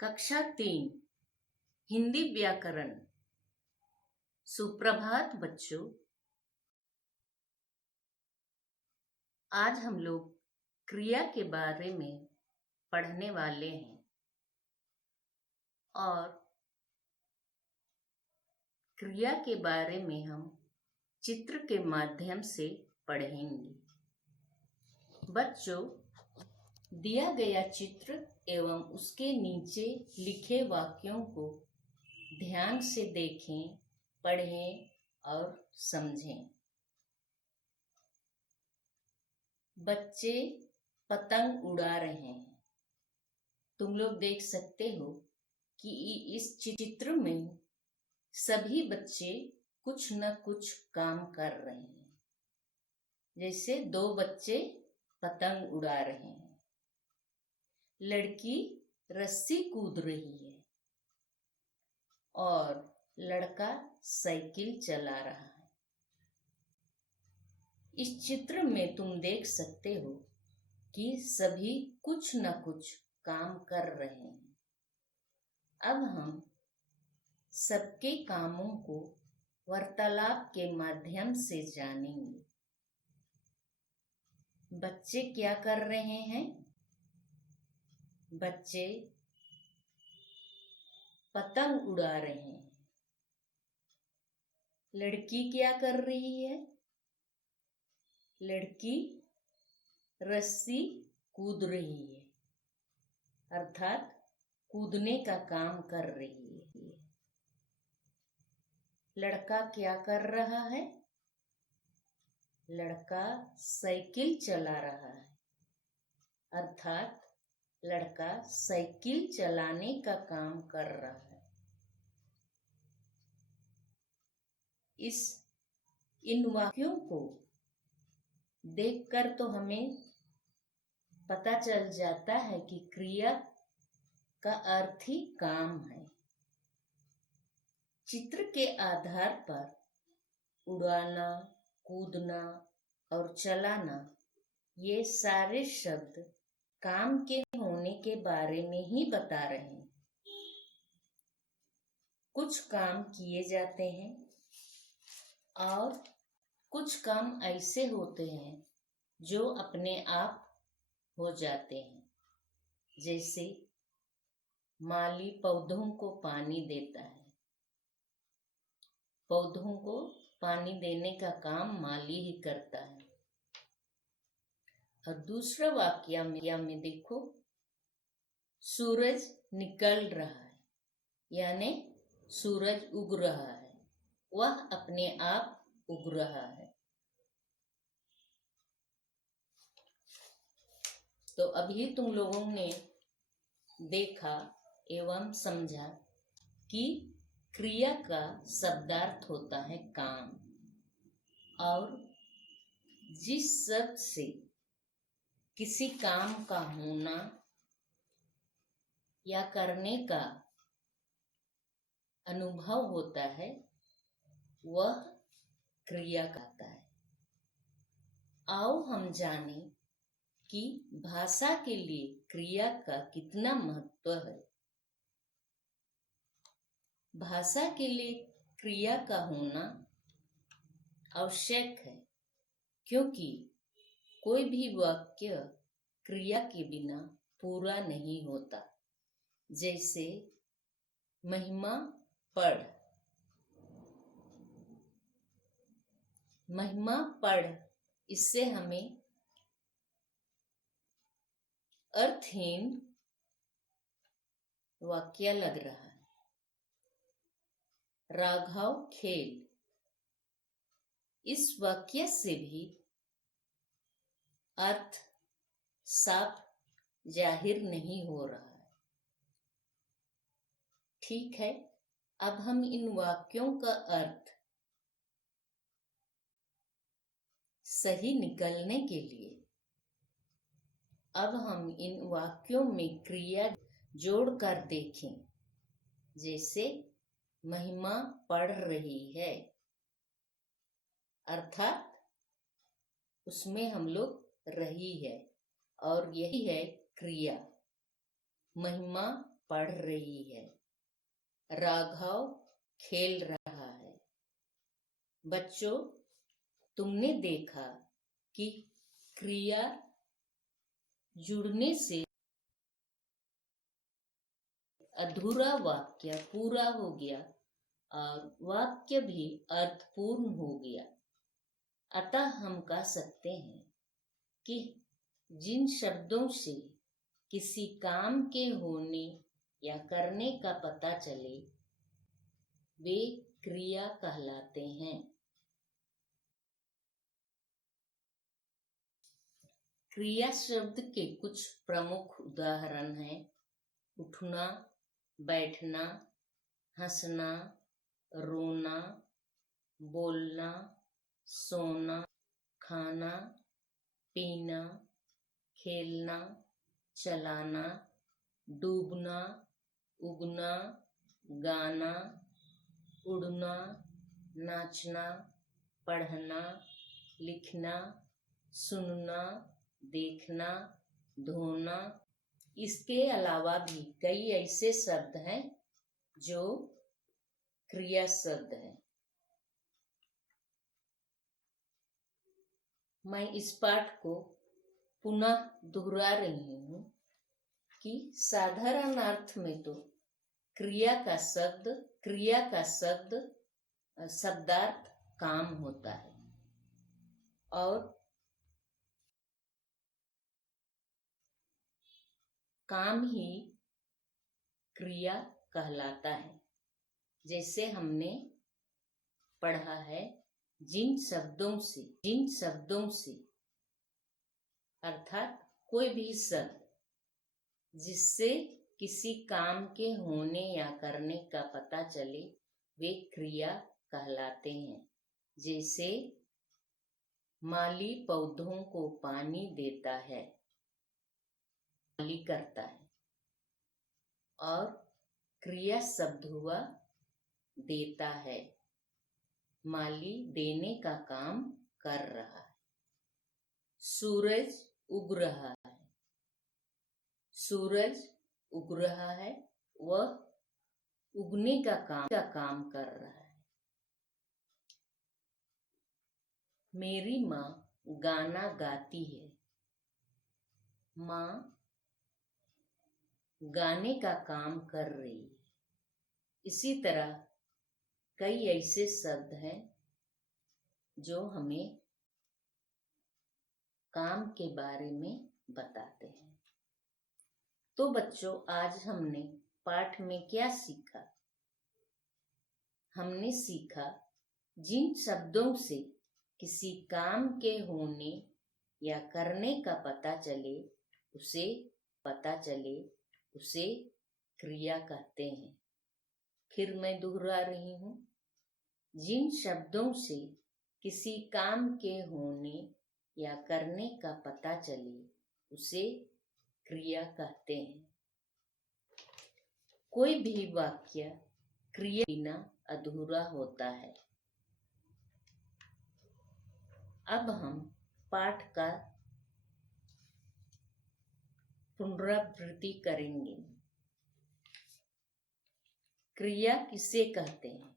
कक्षा 3 हिंदी व्याकरण। सुप्रभात बच्चों, आज हम लोग क्रिया के बारे में पढ़ने वाले हैं और क्रिया के बारे में हम चित्र के माध्यम से पढ़ेंगे। बच्चों, दिया गया चित्र एवं उसके नीचे लिखे वाक्यों को ध्यान से देखें, पढ़ें और समझें। बच्चे पतंग उड़ा रहे हैं। तुम लोग देख सकते हो कि इस चित्र में सभी बच्चे कुछ न कुछ काम कर रहे हैं। जैसे 2 बच्चे पतंग उड़ा रहे हैं, लड़की रस्सी कूद रही है और लड़का साइकिल चला रहा है। इस चित्र में तुम देख सकते हो कि सभी कुछ न कुछ काम कर रहे हैं। अब हम सबके कामों को वार्तालाप के माध्यम से जानेंगे। बच्चे क्या कर रहे हैं? बच्चे पतंग उड़ा रहे हैं। लड़की क्या कर रही है? लड़की रस्सी कूद रही है, अर्थात कूदने का काम कर रही है। लड़का क्या कर रहा है? लड़का साइकिल चला रहा है, अर्थात लड़का साइकिल चलाने का काम कर रहा है। इन वाक्यों को देखकर तो हमें पता चल जाता है कि क्रिया का अर्थ ही काम है। चित्र के आधार पर उड़ाना, कूदना और चलाना, ये सारे शब्द काम के होने के बारे में ही बता रहे हैं। कुछ काम किए जाते हैं और कुछ काम ऐसे होते हैं जो अपने आप हो जाते हैं। जैसे माली पौधों को पानी देता है। पौधों को पानी देने का काम माली ही करता है। और दूसरा वाक्य में देखो, सूरज निकल रहा है, यानी सूरज उग रहा है, वह अपने आप उग रहा है। तो अभी तुम लोगों ने देखा एवं समझा कि क्रिया का शब्दार्थ होता है काम, और जिस शब्द से किसी काम का होना या करने का अनुभव होता है, वह क्रिया कहता है। आओ हम जानें कि भाषा के लिए क्रिया का कितना महत्व है। भाषा के लिए क्रिया का होना आवश्यक है, क्योंकि कोई भी वाक्य क्रिया के बिना पूरा नहीं होता। जैसे महिमा पढ़, महिमा पढ़, इससे हमें अर्थहीन वाक्य लग रहा है। राघव खेल, इस वाक्य से भी अर्थ साफ जाहिर नहीं हो रहा है। ठीक है, अब हम इन वाक्यों का अर्थ सही निकलने के लिए अब हम इन वाक्यों में क्रिया जोड़कर देखें। जैसे महिमा पढ़ रही है, अर्थात उसमें हम लोग रही है और यही है क्रिया। महिमा पढ़ रही है। राघव खेल रहा है। बच्चों, तुमने देखा कि क्रिया जुड़ने से अधूरा वाक्य पूरा हो गया और वाक्य भी अर्थपूर्ण हो गया। अतः हम कह सकते हैं कि जिन शब्दों से किसी काम के होने या करने का पता चले वे क्रिया कहलाते हैं। क्रिया शब्द के कुछ प्रमुख उदाहरण हैं उठना, बैठना, हंसना, रोना, बोलना, सोना, खाना, पीना, खेलना, चलाना, डूबना, उगना, गाना, उड़ना, नाचना, पढ़ना, लिखना, सुनना, देखना, धोना। इसके अलावा भी कई ऐसे शब्द हैं जो क्रिया शब्द हैं। मैं इस पाठ को पुनः दोहरा रही हूँ कि साधारण अर्थ में तो क्रिया का शब्द शब्दार्थ काम होता है और काम ही क्रिया कहलाता है। जैसे हमने पढ़ा है जिन शब्दों से अर्थात कोई भी शब्द जिससे किसी काम के होने या करने का पता चले वे क्रिया कहलाते हैं। जैसे माली पौधों को पानी देता है, माली करता है, और क्रिया शब्द हुआ देता है, माली देने का काम कर रहा है। सूरज उग रहा है, सूरज उग रहा है, वह उगने का काम कर रहा है। मेरी माँ गाना गाती है, माँ गाने का काम कर रही है। इसी तरह कई ऐसे शब्द हैं जो हमें काम के बारे में बताते हैं। तो बच्चों, आज हमने पाठ में क्या सीखा? हमने सीखा जिन शब्दों से किसी काम के होने या करने का पता चले उसे क्रिया कहते हैं। फिर मैं दोहरा रही हूँ, जिन शब्दों से किसी काम के होने या करने का पता चले उसे क्रिया कहते हैं। कोई भी वाक्य क्रिया बिना अधूरा होता है। अब हम पाठ का पुनरावृत्ति करेंगे। क्रिया किसे कहते हैं?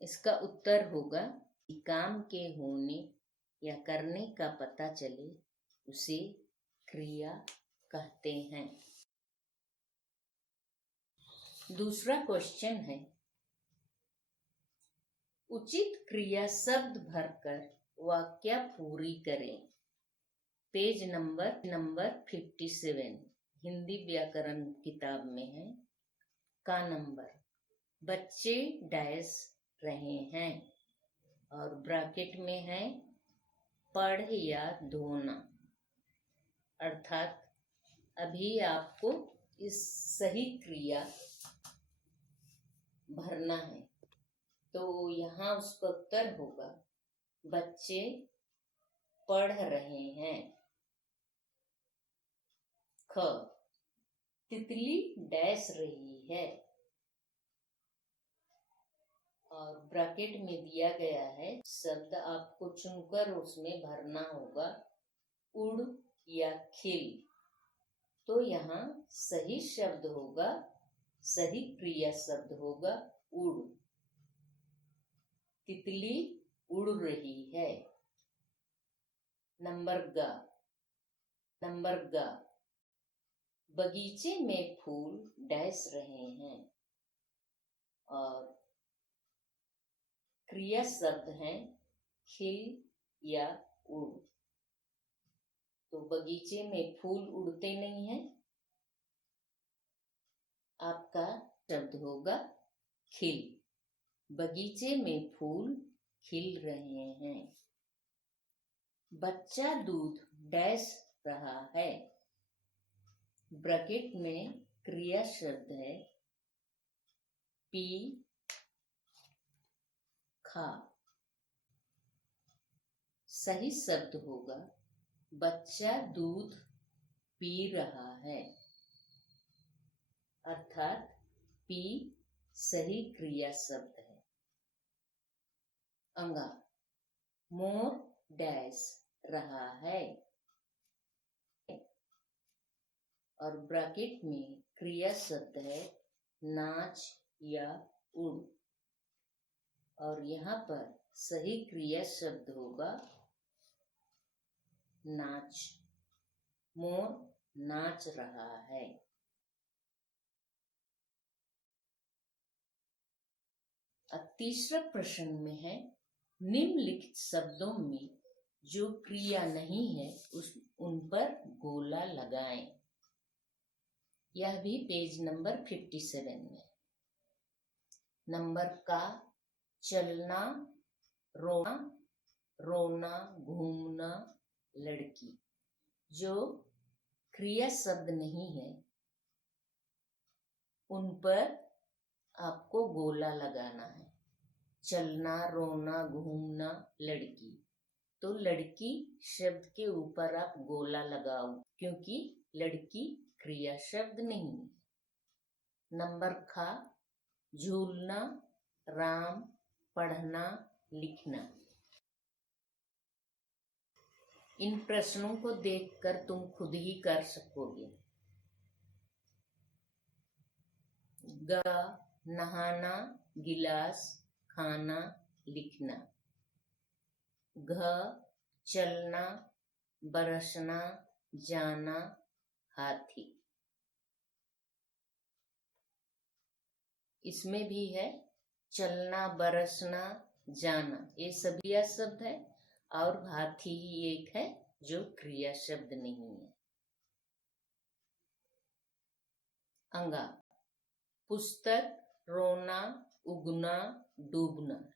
इसका उत्तर होगा कि काम के होने या करने का पता चले उसे क्रिया कहते हैं। दूसरा क्वेश्चन है, उचित क्रिया शब्द भरकर वाक्य पूरी करें। पेज नंबर 57 हिंदी व्याकरण किताब में है। का नंबर, बच्चे डैश रहे हैं और ब्रैकेट में है पढ़ या धोना। अर्थात अभी आपको इस सही क्रिया भरना है। तो यहाँ उसका उत्तर होगा बच्चे पढ़ रहे हैं। ख, तितली डैश रही है और ब्रैकेट में दिया गया है शब्द आपको चुनकर उसमें भरना होगा उड़ या खिल। तो यहाँ सही शब्द होगा, सही क्रिया शब्द होगा उड़। तितली उड़ रही है। नंबर ग, बगीचे में फूल डैस रहे हैं। और क्रिया शब्द हैं खिल या उड़। तो बगीचे में फूल उड़ते नहीं हैं, आपका शब्द होगा खिल। बगीचे में फूल खिल रहे हैं। बच्चा दूध डैश रहा है। ब्रैकेट में क्रिया शब्द है पी खा। सही शब्द होगा बच्चा दूध पी रहा है, अर्थात पी सही क्रिया शब्द है। अंगा, मोर डैश रहा है। और ब्रैकेट में क्रिया शब्द है नाच या उड़। और यहाँ पर सही क्रिया शब्द होगा नाच। मोर नाच रहा है। अब तीसरा प्रश्न में है निम्नलिखित शब्दों में जो क्रिया नहीं है उन पर गोला लगाएं। यह भी पेज नंबर 57 में। नंबर का चलना, रोना, रोना, घूमना, लड़की। जो क्रिया शब्द नहीं है उन पर आपको गोला लगाना है। चलना, रोना, घूमना, लड़की। तो लड़की शब्द के ऊपर आप गोला लगाओ क्योंकि लड़की क्रिया शब्द नहीं है। नंबर खा, झूलना, राम, पढ़ना, लिखना। इन प्रश्नों को देखकर तुम खुद ही कर सकोगे। ग, नहाना, गिलास, खाना, लिखना। घ, चलना, बरसना, जाना, हाथी। इसमें भी है चलना, बरसना, जाना, ये सभी क्रिया शब्द है और हाथी ही एक है जो क्रिया शब्द नहीं है। अंगा, पुस्तक, रोना, उगना, डूबना।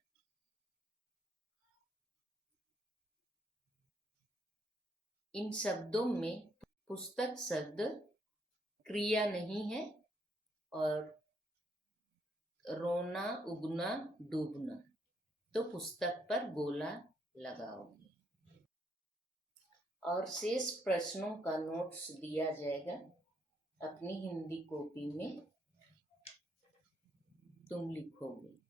इन शब्दों में पुस्तक शब्द क्रिया नहीं है और रोना, उगना, डूबना। तो पुस्तक पर गोला लगाओगे। और शेष प्रश्नों का नोट्स दिया जाएगा अपनी हिंदी कॉपी में, तुम लिखोगे।